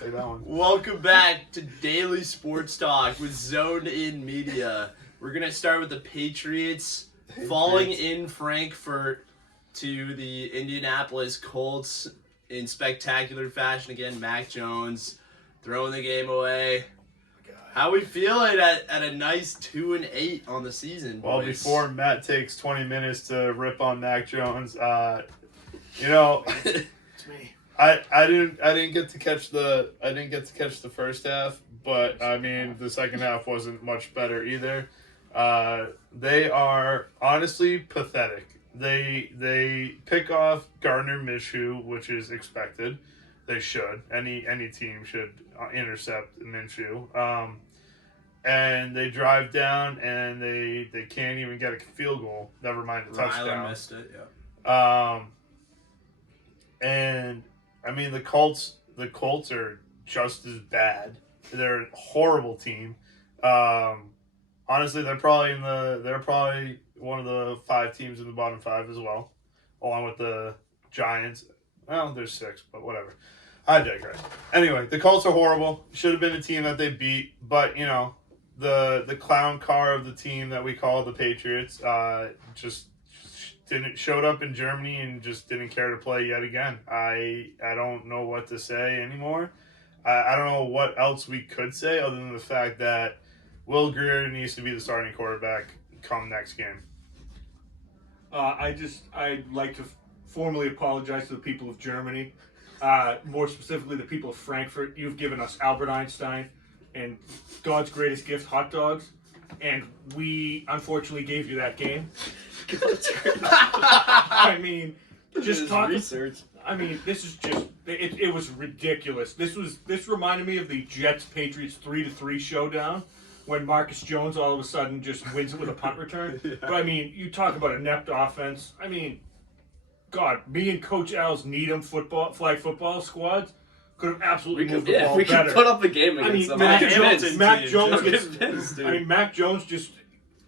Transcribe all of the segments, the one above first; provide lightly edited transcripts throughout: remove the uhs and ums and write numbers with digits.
Take that one. Welcome back to Daily Sports Talk with Zoned In Media. We're going to start with the Patriots falling in Frankfurt to the Indianapolis Colts in spectacular fashion again. Mac Jones throwing the game away. How we feeling at a nice 2-8 on the season, boys? Well, before Matt takes 20 minutes to rip on Mac Jones, It's me. I didn't get to catch the first half, but I mean the second half wasn't much better either. They are honestly pathetic. They pick off Gardner Minshew, which is expected. They should. Any team should intercept Minshew. And they drive down and they can't even get a field goal. Never mind a touchdown. Rylan missed it. Yeah. And I mean the Colts are just as bad. They're a horrible team. Honestly, they're probably one of the 5 teams in the bottom 5 as well, along with the Giants. Well, there's 6, but whatever. I digress. Anyway, the Colts are horrible. Should have been a team that they beat, but you know, the clown car of the team that we call the Patriots just showed up in Germany and just didn't care to play yet again. I don't know what to say anymore. I don't know what else we could say other than the fact that Will Grier needs to be the starting quarterback come next game. I'd like to formally apologize to the people of Germany, more specifically the people of Frankfurt. You've given us Albert Einstein and God's greatest gift, hot dogs, and we unfortunately gave you that game. I mean, just talk research. I mean, this is just it was ridiculous. This reminded me of the Jets Patriots 3-3 showdown when Marcus Jones all of a sudden just wins it with a punt return. Yeah. But I mean, you talk about inept offense. I mean, God, me and Coach Al's Needham flag football squads could have absolutely moved the ball better. We could put up a game against them. Mac Jones just.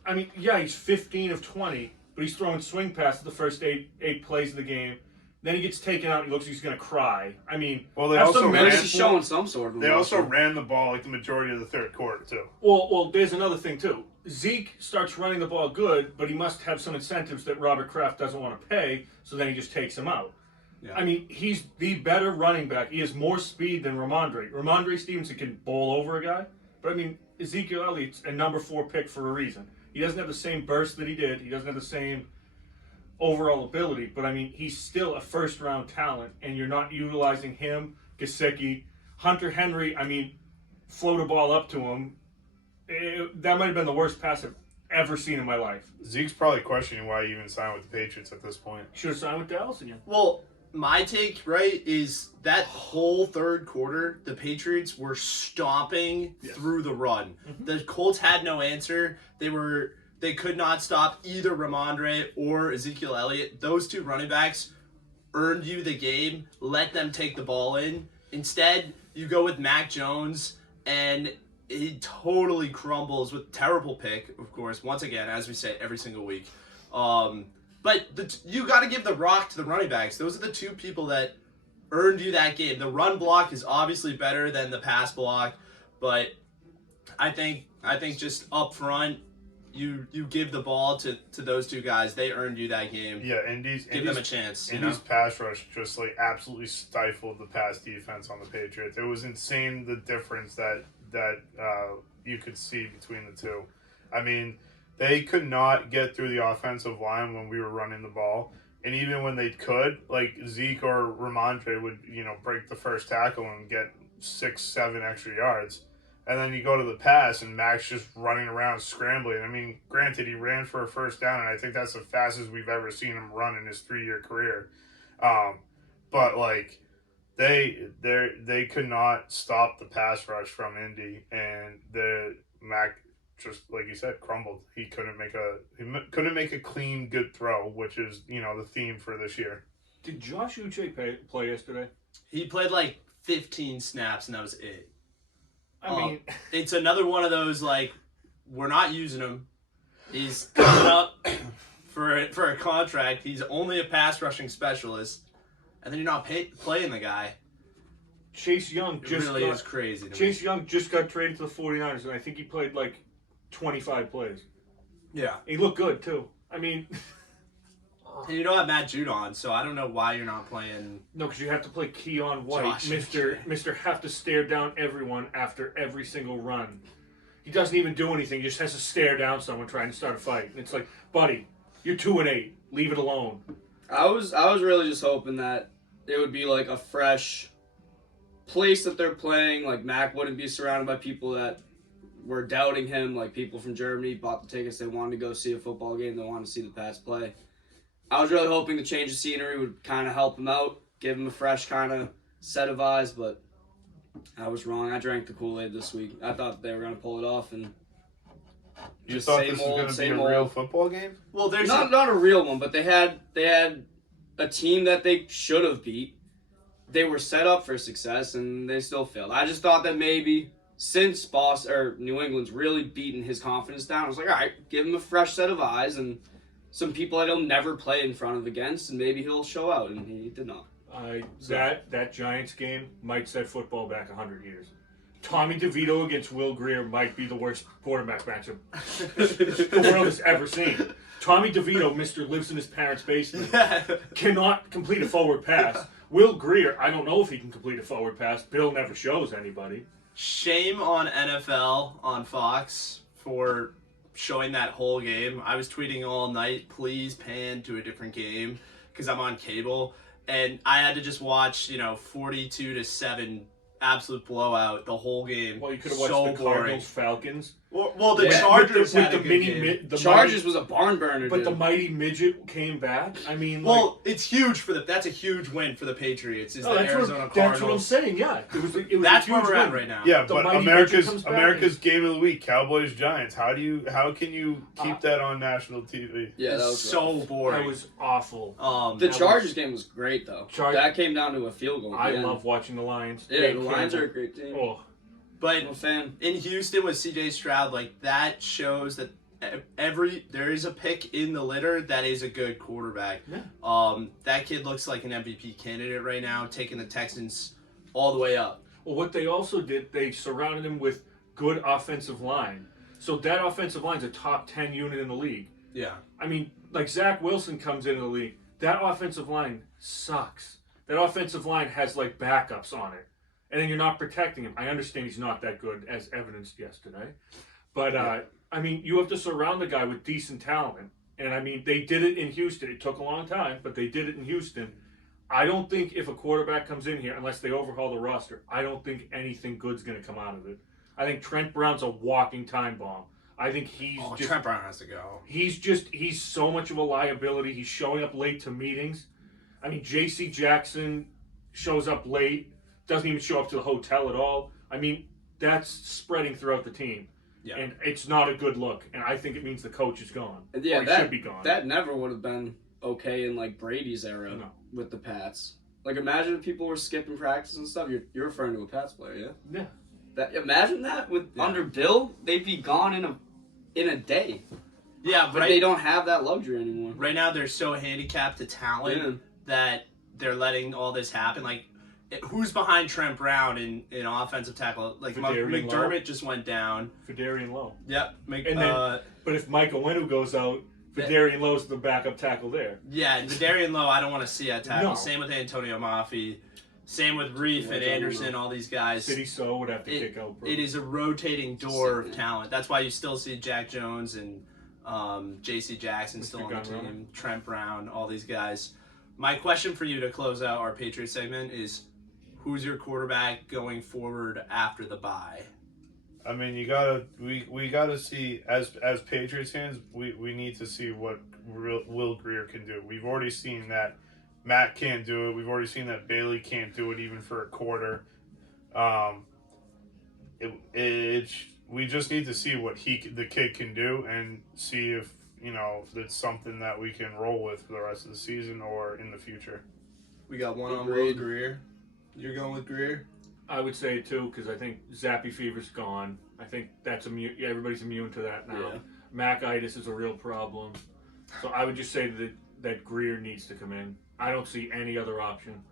I mean, yeah, he's 15 of 20, but he's throwing swing passes the first eight plays of the game. Then he gets taken out and he looks like he's going to cry. I mean, well, they also showing some sort of. They also ran the ball like the majority of the third quarter too. Well, there's another thing too. Zeke starts running the ball good, but he must have some incentives that Robert Kraft doesn't want to pay, so then he just takes him out. Yeah. I mean, he's the better running back. He has more speed than Ramondre. Ramondre Stevenson can bowl over a guy, but I mean, Ezekiel Elliott's a number 4 pick for a reason. He doesn't have the same burst that he did. He doesn't have the same overall ability, but I mean, he's still a first-round talent, and you're not utilizing him, Gesicki, Hunter Henry. I mean, float a ball up to him. That might have been the worst pass I've ever seen in my life. Zeke's probably questioning why he even signed with the Patriots at this point. Should have signed with Dallas again. Well, my take, right, is that whole third quarter, the Patriots were stomping through the run. Mm-hmm. The Colts had no answer. They could not stop either Ramondre or Ezekiel Elliott. Those 2 running backs earned you the game. Let them take the ball in. Instead, you go with Mac Jones, and he totally crumbles with terrible pick, of course. Once again, as we say every single week. But you got to give the rock to the running backs. Those are the 2 people that earned you that game. The run block is obviously better than the pass block, but I think just up front, you give the ball to those 2 guys. They earned you that game. Yeah, give them a chance. Indy's pass rush just like absolutely stifled the pass defense on the Patriots. It was insane the difference that you could see between the 2. I mean, they could not get through the offensive line when we were running the ball. And even when they could, like Zeke or Ramondre would, break the first tackle and get 6-7 extra yards. And then you go to the pass and Mac's just running around scrambling. I mean, granted, he ran for a first down, and I think that's the fastest we've ever seen him run in his 3-year career. But like they could not stop the pass rush from Indy, and the Mac just, like you said, crumbled. He couldn't make a clean, good throw, which is, the theme for this year. Did Josh Uche play yesterday? He played like 15 snaps, and that was it. I mean, it's another one of those, like, we're not using him. He's coming up for a contract. He's only a pass rushing specialist, and then you're not playing the guy. Chase Young It just really is crazy to me. Chase Young just got traded to the 49ers, and I think he played like 25 plays. Yeah. He looked good, too. I mean... And you don't have Matt Judon, so I don't know why you're not playing... No, because you have to play Keon White. Josh, Mr. have to stare down everyone after every single run. He doesn't even do anything. He just has to stare down someone trying to start a fight. And it's like, buddy, you're 2-8. Leave it alone. I was really just hoping that it would be like a fresh place that they're playing. Like Mac wouldn't be surrounded by people that were doubting him. Like people from Germany bought the tickets. They wanted to go see a football game. They wanted to see the Pats play. I was really hoping the change of scenery would kind of help him out, give him a fresh kind of set of eyes, but I was wrong. I drank the Kool-Aid this week. I thought they were going to pull it off, and You just thought same this was old, going to be same a real old. football game? Well, there's Not a real one, but they had a team that they should have beat. They were set up for success, and they still failed. I just thought that maybe since New England's really beaten his confidence down, I was like, all right, give him a fresh set of eyes and some people that he'll never play in front of against, and maybe he'll show out, and he did not. That Giants game might set football back 100 years. Tommy DeVito against Will Grier might be the worst quarterback matchup the world has ever seen. Tommy DeVito, Mr. lives in his parents' basement, cannot complete a forward pass. Will Grier, I don't know if he can complete a forward pass. Bill never shows anybody. shame on NFL on Fox for showing that whole game. I was tweeting all night, please pan to a different game, because I'm on cable, and I had to just watch 42-7 absolute blowout the whole game. Well, you could have watched So the boring. Cardinals Falcons. Well, the Yeah. Chargers with had the a good mini game. the Chargers mighty, was a barn burner, but dude. the mighty midget came back. I mean, Well, it's huge for that's a huge win for the Patriots. Is the Arizona that's what I'm Cardinals? saying. Yeah, it was a That's huge where we're at win. right now. Yeah, The but mighty America's midget comes back America's game of the week, Cowboys Giants. How can you keep Uh, that on national TV? Yeah, that It's was so rough. boring. That was awful. The that Chargers game was great, though. That came down to a field goal. I at the end. love watching the Lions. Yeah, Dave the Lions Campbell. are a great team. Oh, But I'm a fan. in Houston with CJ Stroud, like that shows that there is a pick in the litter that is a good quarterback. Yeah. That kid looks like an MVP candidate right now, taking the Texans all the way up. well, what they also did, they surrounded him with good offensive line. So that offensive line's a top 10 unit in the league. Yeah. I mean, like Zach Wilson comes into the league. That offensive line sucks. That offensive line has like backups on it. And then you're not protecting him. I understand he's not that good, as evidenced yesterday. But, I mean, you have to surround the guy with decent talent. And, I mean, they did it in Houston. It took a long time, but they did it in Houston. I don't think if a quarterback comes in here, unless they overhaul the roster, I don't think anything good's going to come out of it. I think Trent Brown's a walking time bomb. I think he's just... Trent Brown has to go. He's so much of a liability. He's showing up late to meetings. I mean, J.C. Jackson shows up late, doesn't even show up to the hotel at all. I mean, that's spreading throughout the team. Yeah. And it's not a good look. And I think it means the coach is gone. And yeah, or he that should be gone. that never would have been okay in like Brady's era No. with the Pats. Like, imagine if people were skipping practice and stuff. You're referring to a Pats player, yeah? Yeah. Imagine that under Bill, they'd be gone in a day. Yeah, But they don't have that luxury anymore. Right now, they're so handicapped to talent that they're letting all this happen. Like, who's behind Trent Brown in offensive tackle? Like, Fedarian McDermott Lowe. just went down. Fedarian Lowe. Yep. And then, but if Michael Winu goes out, Fedarian Lowe's the backup tackle there. Yeah, and Darian Lowe, I don't want to see at tackle. No. Same with Antonio Mafi. Same with Reef and Anderson, all these guys. City So would have to kick out. Bro. It is a rotating door of talent. That's why you still see Jack Jones and J.C. Jackson still on the team. Trent Brown, all these guys. My question for you to close out our Patriots segment is, who's your quarterback going forward after the bye? I mean, we gotta see as Patriots fans, we need to see what Will Grier can do. We've already seen that Matt can't do it. We've already seen that Bailey can't do it even for a quarter. We just need to see what the kid can do and see if it's something that we can roll with for the rest of the season or in the future. We got one on Will Grier. You're going with Grier? I would say too, because I think Zappy fever's gone. I think that's everybody's immune to that now. Yeah. Macitis is a real problem. So I would just say that Grier needs to come in. I don't see any other option.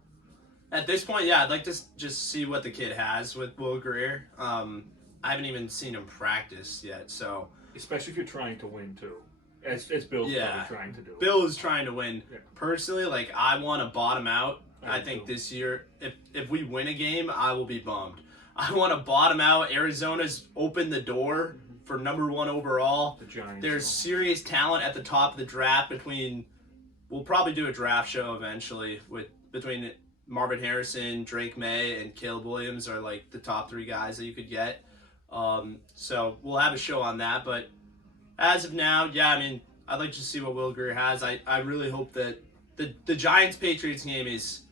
At this point, yeah, I'd like to just see what the kid has with Will Greer. I haven't even seen him practice yet, so Especially if you're trying to win too, as Bill's Yeah. probably trying to do. Bill is trying to win. Yeah. Personally, like I want to bottom out. I I think do. this year, if we win a game, I will be bummed. I want to bottom out. Arizona's opened the door for number 1 overall. The Giants. There's serious talent at the top of the draft we'll probably do a draft show eventually between Marvin Harrison, Drake May, and Caleb Williams are like the top 3 guys that you could get. So we'll have a show on that. But as of now, yeah, I mean, I'd like to see what Will Greer has. I really hope that the Giants-Patriots game is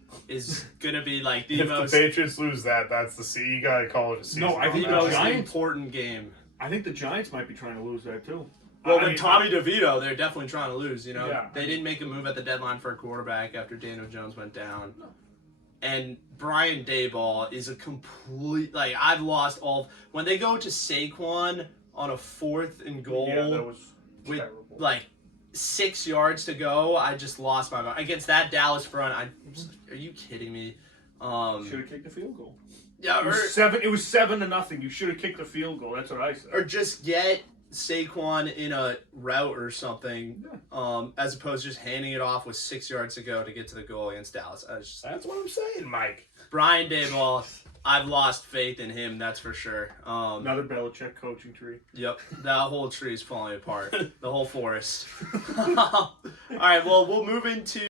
going to be like the If most... the Patriots lose that's the you gotta call it a season. No, I on think the that. the most Giants- important game. I think the Giants might be trying to lose that too. Well, I with mean, Tommy DeVito, they're definitely trying to lose. You know, Yeah. they didn't make a move at the deadline for a quarterback after Daniel Jones went down. And Brian Daboll is a complete I've lost all when they go to Saquon on a 4th and goal Yeah, that was with terrible. 6 yards to go. I just lost my mind against that Dallas front. Are you kidding me? Should have kicked the field goal. Yeah, It was 7-0. You should have kicked the field goal. That's what I said. or just get Saquon in a route or something, as opposed to just handing it off with 6 yards to go to get to the goal against Dallas. That's what I'm saying, Mike. Brian Daboll, I've lost faith in him, that's for sure. Another Belichick coaching tree. Yep, that whole tree is falling apart. The whole forest. All right, well, we'll move into